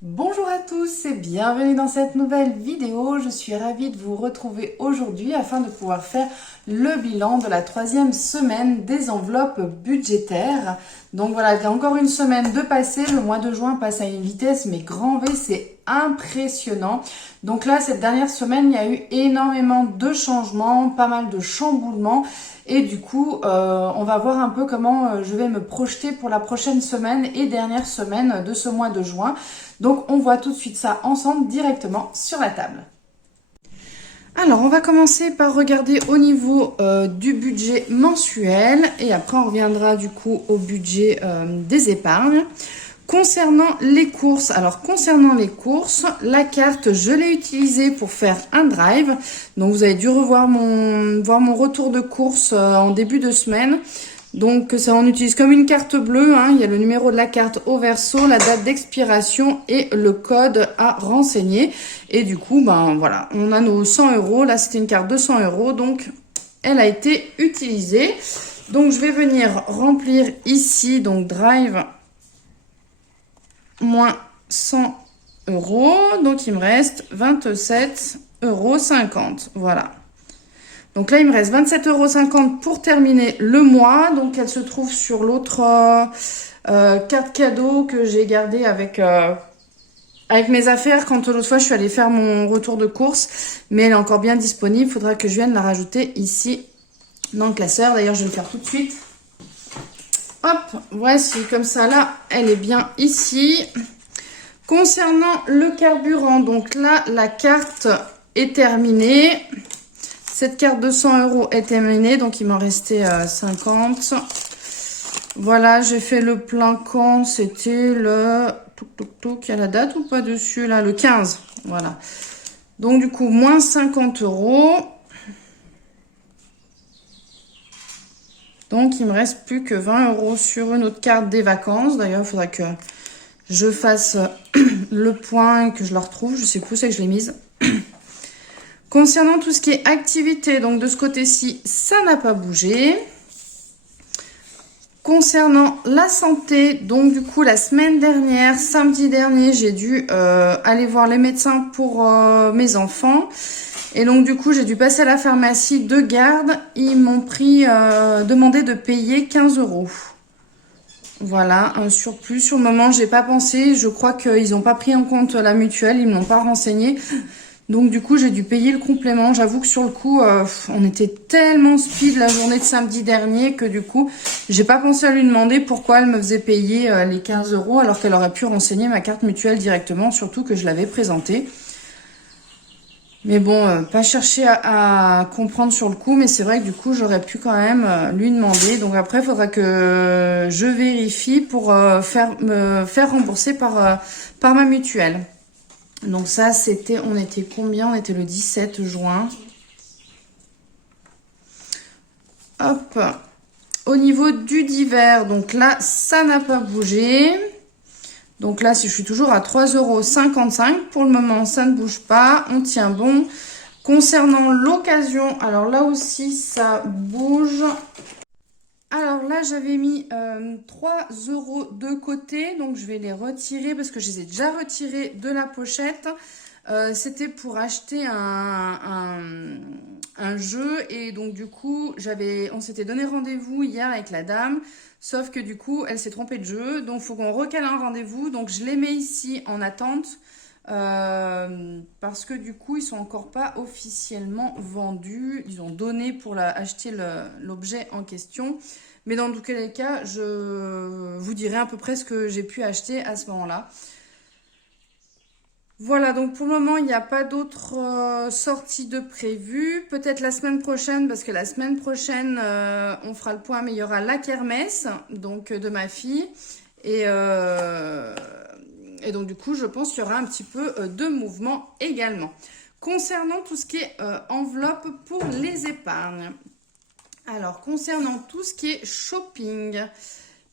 Bonjour à tous et bienvenue dans cette nouvelle vidéo. Je suis ravie de vous retrouver aujourd'hui afin de pouvoir faire le bilan de la troisième semaine des enveloppes budgétaires. Donc voilà, il y a encore une semaine de passé. Le mois de juin passe à une vitesse mais grand V, c'est impressionnant. Donc là, cette dernière semaine, il y a eu énormément de changements, pas mal de chamboulements. Et du coup, on va voir un peu comment je vais me projeter pour la prochaine semaine et dernière semaine de ce mois de juin. Donc on voit tout de suite ça ensemble directement sur la table. Alors on va commencer par regarder au niveau du budget mensuel et après on reviendra du coup au budget des épargnes. Concernant les courses, la carte, je l'ai utilisée pour faire un drive. Donc vous avez dû revoir voir mon retour de course en début de semaine. Donc ça, on utilise comme une carte bleue, hein. Il y a le numéro de la carte au verso, la date d'expiration et le code à renseigner. Et du coup, ben voilà, on a nos 100 euros. Là, c'était une carte de 100 euros, donc elle a été utilisée. Donc je vais venir remplir ici, donc drive moins 100 euros. Donc il me reste 27,50 €. Voilà. Donc là, il me reste 27,50 € pour terminer le mois. Donc elle se trouve sur l'autre carte cadeau que j'ai gardée avec mes affaires quand l'autre fois je suis allée faire mon retour de course. Mais elle est encore bien disponible. Il faudra que je vienne la rajouter ici dans le classeur. D'ailleurs, je vais le faire tout de suite. Hop, voici comme ça là, elle est bien ici. Concernant le carburant, donc là, la carte est terminée. Cette carte de 100 euros est terminée, donc il m'en restait 50. Voilà, j'ai fait le plein quand c'était le... Il y a la date ou pas dessus là? Le 15, voilà. Donc du coup, moins 50 euros. Donc il me reste plus que 20 euros sur une autre carte des vacances. D'ailleurs, il faudra que je fasse le point et que je la retrouve. Je sais plus où c'est que je l'ai mise. Concernant tout ce qui est activité, donc de ce côté-ci, ça n'a pas bougé. Concernant la santé, donc du coup la semaine dernière, samedi dernier, j'ai dû aller voir les médecins pour mes enfants. Et donc du coup, j'ai dû passer à la pharmacie de garde. Ils m'ont demandé de payer 15 euros. Voilà, un surplus. Sur le moment, j'ai pas pensé. Je crois qu'ils n'ont pas pris en compte la mutuelle, ils ne m'ont pas renseigné. Donc du coup, j'ai dû payer le complément. J'avoue que sur le coup, on était tellement speed la journée de samedi dernier que du coup, j'ai pas pensé à lui demander pourquoi elle me faisait payer les 15 euros alors qu'elle aurait pu renseigner ma carte mutuelle directement, surtout que je l'avais présentée. Mais bon, pas chercher à comprendre sur le coup, mais c'est vrai que du coup, j'aurais pu quand même lui demander. Donc après, il faudra que je vérifie pour me faire rembourser par ma mutuelle. Donc ça, on était combien? On était le 17 juin. Hop. Au niveau du divers, donc là, ça n'a pas bougé. Donc là, si je suis toujours à 3,55 € pour le moment, ça ne bouge pas. On tient bon. Concernant l'occasion, alors là aussi, ça bouge. Alors là, j'avais mis 3 € de côté, donc je vais les retirer parce que je les ai déjà retirés de la pochette. C'était pour acheter un jeu et donc du coup, on s'était donné rendez-vous hier avec la dame, sauf que du coup, elle s'est trompée de jeu, donc il faut qu'on recale un rendez-vous. Donc je les mets ici en attente parce que du coup, ils sont encore pas officiellement vendus. Ils ont donné pour acheter l'objet en question. Mais dans tous les cas, je vous dirai à peu près ce que j'ai pu acheter à ce moment-là. Voilà, donc pour le moment, il n'y a pas d'autres sorties de prévues. Peut-être la semaine prochaine, parce que la semaine prochaine, on fera le point, mais il y aura la kermesse donc, de ma fille. Et donc, du coup, je pense qu'il y aura un petit peu de mouvement également. Concernant tout ce qui est enveloppe pour les épargnes. Alors, concernant tout ce qui est shopping,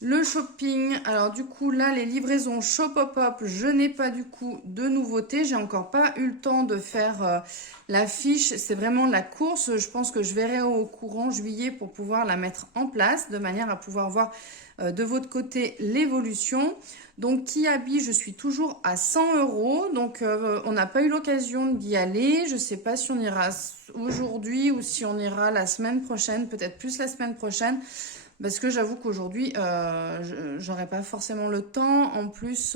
Le shopping, alors du coup là les livraisons Shopopop, je n'ai pas du coup de nouveautés, j'ai encore pas eu le temps de faire la fiche, c'est vraiment la course, je pense que je verrai au courant juillet pour pouvoir la mettre en place de manière à pouvoir voir de votre côté l'évolution. Donc Kiabi, je suis toujours à 100 €, donc on n'a pas eu l'occasion d'y aller, je sais pas si on ira aujourd'hui ou si on ira la semaine prochaine, peut-être plus la semaine prochaine. Parce que j'avoue qu'aujourd'hui, j'aurais pas forcément le temps. En plus,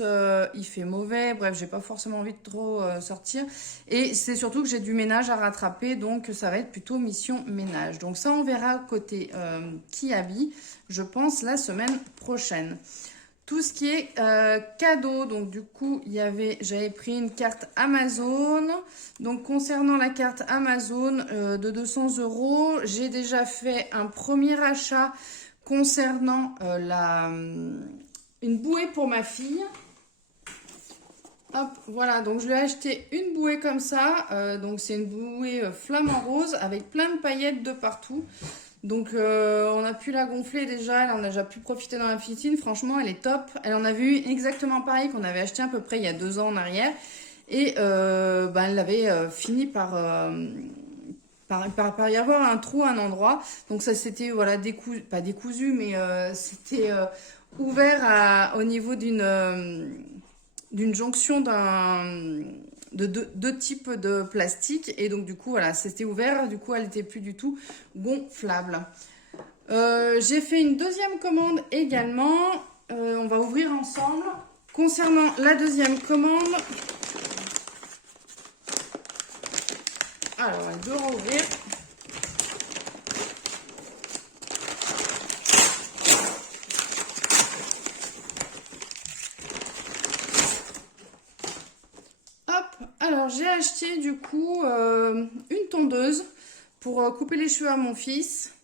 il fait mauvais. Bref, j'ai pas forcément envie de trop sortir. Et c'est surtout que j'ai du ménage à rattraper. Donc, ça va être plutôt mission ménage. Donc, ça, on verra côté Kiabi, je pense, la semaine prochaine. Tout ce qui est cadeau, donc du coup, j'avais pris une carte Amazon. Donc concernant la carte Amazon de 200 €, j'ai déjà fait un premier achat concernant une bouée pour ma fille. Hop, voilà, donc je lui ai acheté une bouée comme ça. Donc c'est une bouée flamant rose avec plein de paillettes de partout. Donc on a pu la gonfler déjà, elle en a déjà pu profiter dans la piscine, franchement elle est top. Elle en avait eu exactement pareil qu'on avait acheté à peu près il y a 2 ans en arrière. Et elle avait fini par y avoir un trou à un endroit. Donc ça c'était voilà, pas décousu, mais c'était ouvert au niveau d'une jonction de deux types de plastique. Et donc du coup voilà, c'était ouvert, du coup elle n'était plus du tout gonflable. J'ai fait une deuxième commande également. On va ouvrir ensemble. Concernant la deuxième commande, alors elle doit rouvrir. Alors j'ai acheté du coup une tondeuse pour couper les cheveux à mon fils.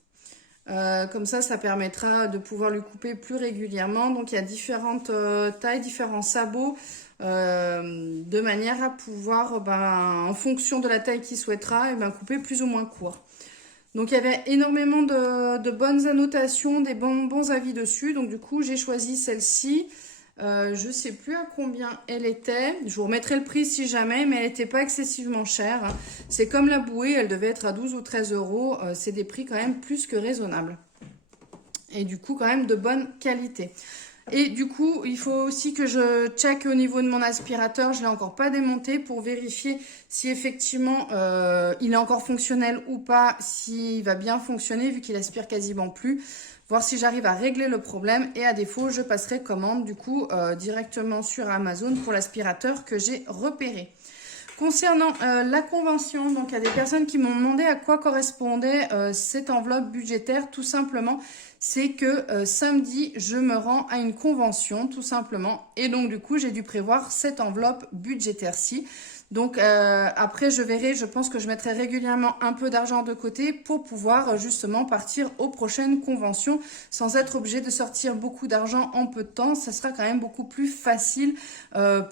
Comme ça permettra de pouvoir lui couper plus régulièrement. Donc il y a différentes tailles, différents sabots, de manière à pouvoir, en fonction de la taille qu'il souhaitera, couper plus ou moins court. Donc il y avait énormément de bonnes annotations, des bons avis dessus. Donc du coup j'ai choisi celle-ci. Je sais plus à combien elle était. Je vous remettrai le prix si jamais, mais elle n'était pas excessivement chère. C'est comme la bouée, elle devait être à 12 ou 13 €. C'est des prix quand même plus que raisonnables. Et du coup, quand même de bonne qualité. Et du coup, il faut aussi que je check au niveau de mon aspirateur. Je ne l'ai encore pas démonté pour vérifier si effectivement il est encore fonctionnel ou pas, s'il va bien fonctionner vu qu'il aspire quasiment plus. Voir si j'arrive à régler le problème et à défaut, je passerai commande du coup directement sur Amazon pour l'aspirateur que j'ai repéré. Concernant la convention, donc il y a des personnes qui m'ont demandé à quoi correspondait cette enveloppe budgétaire. Tout simplement, c'est que samedi, je me rends à une convention, tout simplement. Et donc du coup, j'ai dû prévoir cette enveloppe budgétaire-ci. Donc après je verrai, je pense que je mettrai régulièrement un peu d'argent de côté pour pouvoir justement partir aux prochaines conventions sans être obligé de sortir beaucoup d'argent en peu de temps. Ça sera quand même beaucoup plus facile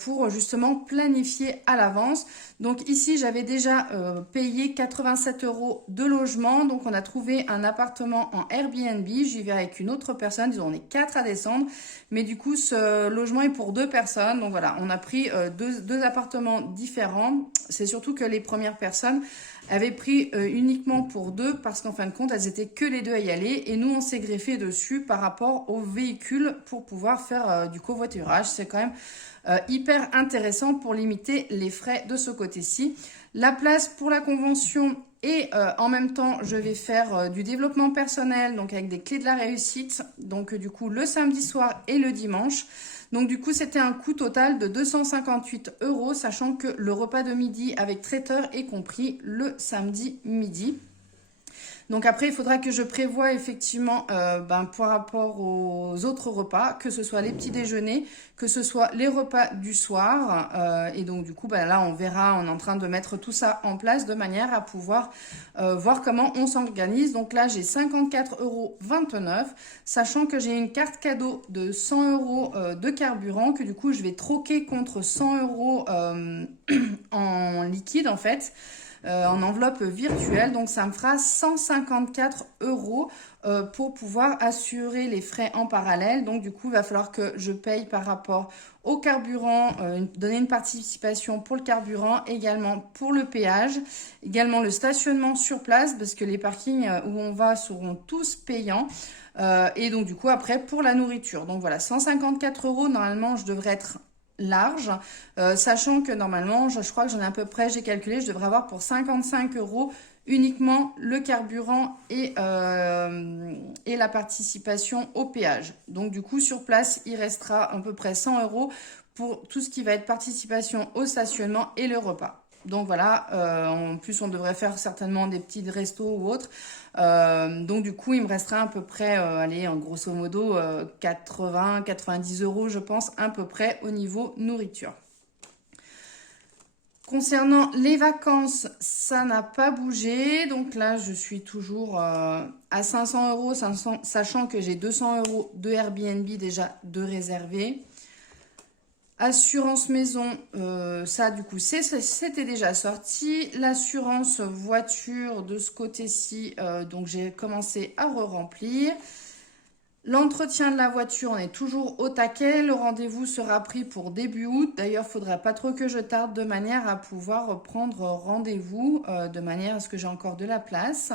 pour justement planifier à l'avance. Donc ici j'avais déjà payé 87 € de logement. Donc on a trouvé un appartement en Airbnb. J'y vais avec une autre personne, disons on est 4 à descendre. Mais du coup ce logement est pour 2 personnes. Donc voilà, on a pris deux appartements différents. C'est surtout que les premières personnes avaient pris uniquement pour 2 parce qu'en fin de compte, elles étaient que les 2 à y aller. Et nous, on s'est greffé dessus par rapport au véhicule pour pouvoir faire du covoiturage. C'est quand même hyper intéressant pour limiter les frais de ce côté-ci. La place pour la convention et en même temps, je vais faire du développement personnel, donc avec des clés de la réussite. Donc du coup, le samedi soir et le dimanche. Donc du coup, c'était un coût total de 258 €, sachant que le repas de midi avec traiteur est compris le samedi midi. Donc après, il faudra que je prévoie effectivement par rapport aux autres repas, que ce soit les petits déjeuners, que ce soit les repas du soir. Et donc du coup, là, on verra, on est en train de mettre tout ça en place de manière à pouvoir voir comment on s'organise. Donc là, j'ai 54,29 €, sachant que j'ai une carte cadeau de 100 € de carburant, que du coup, je vais troquer contre 100 € en liquide en fait. en enveloppe virtuelle. Donc ça me fera 154 € pour pouvoir assurer les frais en parallèle. Donc du coup, il va falloir que je paye par rapport au carburant, donner une participation pour le carburant, également pour le péage, également le stationnement sur place, parce que les parkings où on va seront tous payants. Et donc du coup après pour la nourriture. Donc voilà, 154 €, normalement je devrais être large, sachant que normalement je crois que j'en ai à peu près, j'ai calculé, je devrais avoir pour 55 € uniquement le carburant et la participation au péage. Donc du coup sur place il restera à peu près 100 € pour tout ce qui va être participation au stationnement et le repas. Donc voilà, en plus on devrait faire certainement des petits restos ou autres. Donc du coup il me restera à peu près, allez, en grosso modo 80-90 € je pense à peu près au niveau nourriture. Concernant les vacances, ça n'a pas bougé. Donc là, je suis toujours à 500 €, sachant que j'ai 200 € de Airbnb déjà de réservé. Assurance maison, ça du coup c'était déjà sorti. L'assurance voiture de ce côté-ci, donc j'ai commencé à re-remplir. L'entretien de la voiture, on est toujours au taquet. Le rendez-vous sera pris pour début août. D'ailleurs, il ne faudra pas trop que je tarde de manière à pouvoir prendre rendez-vous, de manière à ce que j'ai encore de la place.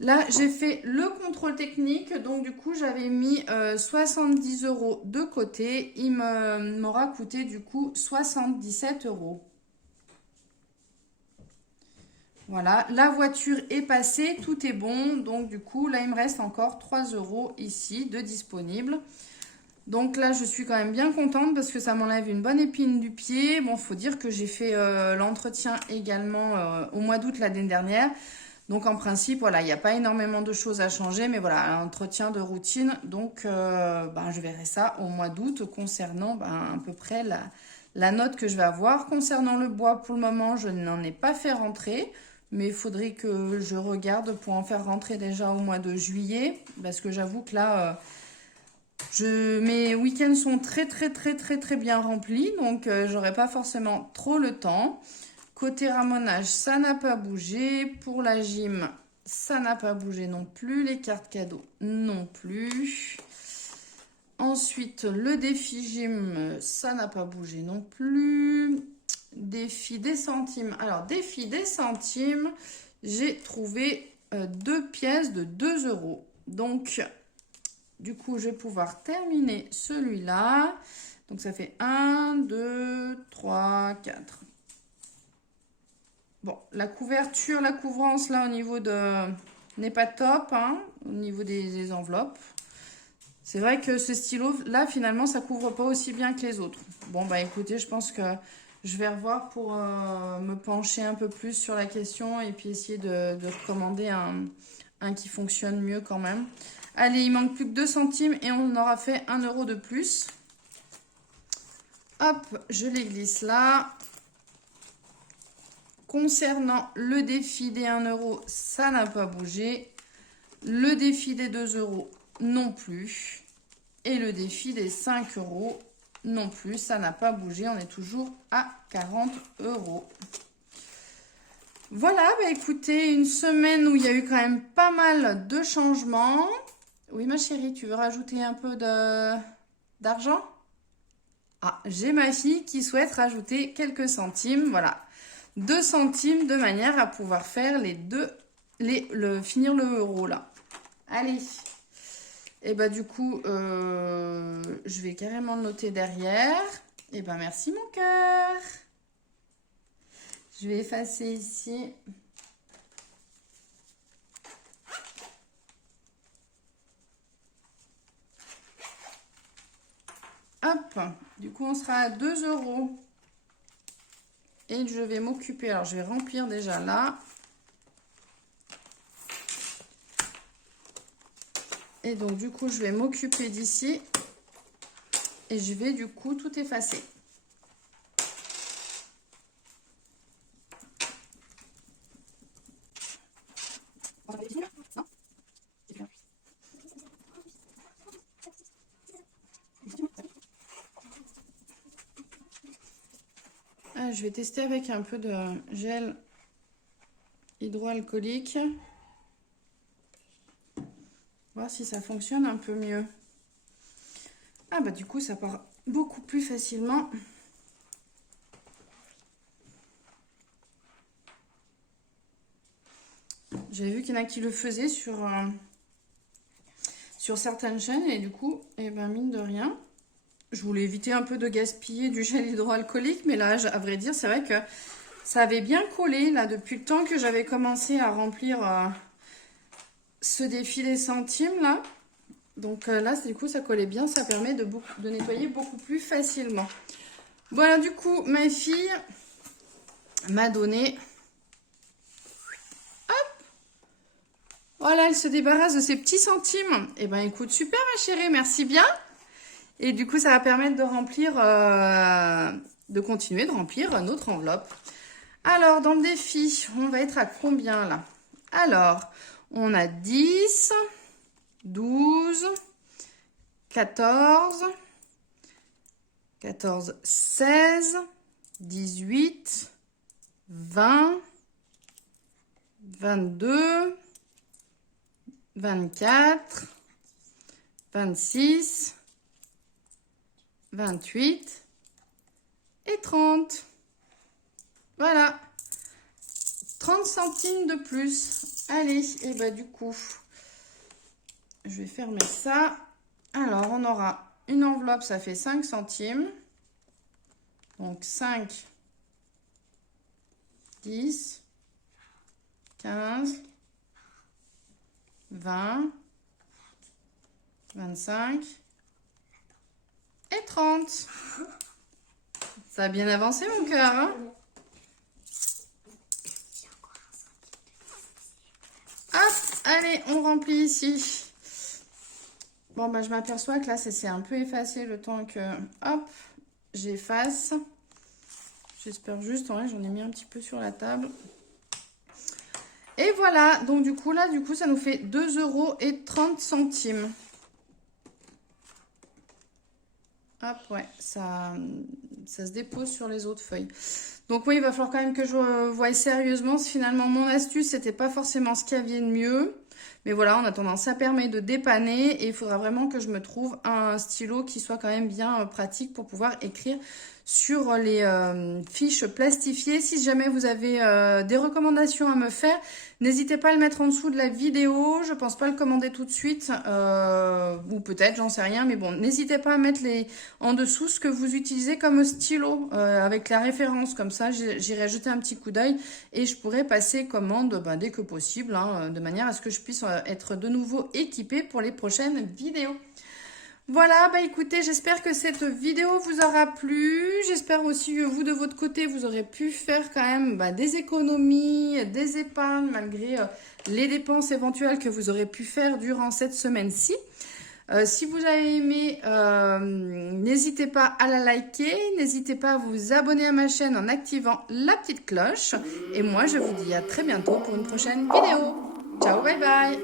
Là, j'ai fait le contrôle technique. Donc, du coup, j'avais mis 70 € de côté. Il m'aura coûté, du coup, 77 €. Voilà, la voiture est passée, tout est bon. Donc du coup, là, il me reste encore 3 € ici de disponible. Donc là, je suis quand même bien contente parce que ça m'enlève une bonne épine du pied. Bon, faut dire que j'ai fait l'entretien également au mois d'août l'année dernière. Donc en principe, voilà, il n'y a pas énormément de choses à changer. Mais voilà, un entretien de routine. Donc je verrai ça au mois d'août concernant à peu près la note que je vais avoir. Concernant le bois, pour le moment, je n'en ai pas fait rentrer. Mais il faudrait que je regarde pour en faire rentrer déjà au mois de juillet. Parce que j'avoue que là, mes week-ends sont très bien remplis. Donc, j'aurai pas forcément trop le temps. Côté ramonage, ça n'a pas bougé. Pour la gym, ça n'a pas bougé non plus. Les cartes cadeaux non plus. Ensuite, le défi gym, ça n'a pas bougé non plus. Défi des centimes. Alors, défi des centimes, j'ai trouvé deux pièces de 2 €. Donc, du coup, je vais pouvoir terminer celui-là. Donc, ça fait 1, 2, 3, 4. Bon, la couverture, la couvrance, là, au niveau de... n'est pas top, hein, au niveau des enveloppes. C'est vrai que ce stylo, là, finalement, ça couvre pas aussi bien que les autres. Bon, bah écoutez, je pense que je vais revoir pour me pencher un peu plus sur la question et puis essayer de recommander un qui fonctionne mieux quand même. Allez, il manque plus que 2 centimes et on aura fait 1 € de plus. Hop, je les glisse là. Concernant le défi des 1 €, ça n'a pas bougé. Le défi des 2 € non plus. Et le défi des 5 € non plus, ça n'a pas bougé. On est toujours à 40 €. Voilà, bah écoutez, une semaine où il y a eu quand même pas mal de changements. Oui, ma chérie, tu veux rajouter un peu d'argent? Ah, j'ai ma fille qui souhaite rajouter quelques centimes. Voilà, 2 centimes de manière à pouvoir faire finir le euro là. Allez. Et bah du coup, je vais carrément le noter derrière. Et bah merci mon cœur. Je vais effacer ici. Hop, du coup on sera à 2 €. Et je vais m'occuper, alors je vais remplir déjà là. Et donc du coup je vais m'occuper d'ici. Et je vais du coup tout effacer. Je vais tester avec un peu de gel hydroalcoolique. Voir si ça fonctionne un peu mieux. Ah bah du coup ça part beaucoup plus facilement. J'ai vu qu'il y en a qui le faisaient sur certaines chaînes et du coup, eh ben mine de rien, je voulais éviter un peu de gaspiller du gel hydroalcoolique, mais là, à vrai dire, c'est vrai que ça avait bien collé là depuis le temps que j'avais commencé à remplir ce défi des centimes là. Donc là, du coup, ça collait bien, ça permet de nettoyer beaucoup plus facilement. Voilà, du coup, ma fille m'a donné... Hop! Voilà, elle se débarrasse de ses petits centimes. Eh ben, écoute, super ma chérie, merci bien. Et du coup, ça va permettre de remplir, de continuer de remplir notre enveloppe. Alors, dans le défi, on va être à combien là? Alors, on a 10... 12, 14, 16, 18, 20, 22, 24, 26, 28 et 30. Voilà. 30 centimes de plus. Allez, et bah du coup... Je vais fermer ça. Alors, on aura une enveloppe, ça fait 5 centimes. Donc, 5, 10, 15, 20, 25 et 30. Ça a bien avancé, mon cœur, hein? Hop, allez, on remplit ici. Bon, bah, je m'aperçois que là, c'est un peu effacé le temps que, hop, j'efface. J'espère juste, ouais, j'en ai mis un petit peu sur la table. Et voilà, donc du coup, là, ça nous fait 2,30 €. Hop, ouais, ça se dépose sur les autres feuilles. Donc oui, il va falloir quand même que je voie sérieusement si finalement mon astuce, c'était pas forcément ce qu'il y avait de mieux. Mais voilà, en attendant, ça permet de dépanner et il faudra vraiment que je me trouve un stylo qui soit quand même bien pratique pour pouvoir écrire sur les fiches plastifiées. Si jamais vous avez des recommandations à me faire, n'hésitez pas à le mettre en dessous de la vidéo. Je pense pas le commander tout de suite, ou peut-être, j'en sais rien. Mais bon, n'hésitez pas à mettre en dessous ce que vous utilisez comme stylo avec la référence. Comme ça, j'irai jeter un petit coup d'œil et je pourrai passer commande dès que possible, hein, de manière à ce que je puisse être de nouveau équipée pour les prochaines vidéos. Voilà, bah écoutez, j'espère que cette vidéo vous aura plu. J'espère aussi que vous, de votre côté, vous aurez pu faire quand même des économies, des épargnes, malgré les dépenses éventuelles que vous aurez pu faire durant cette semaine-ci. Si vous avez aimé, n'hésitez pas à la liker, n'hésitez pas à vous abonner à ma chaîne en activant la petite cloche. Et moi, je vous dis à très bientôt pour une prochaine vidéo. Ciao, bye bye!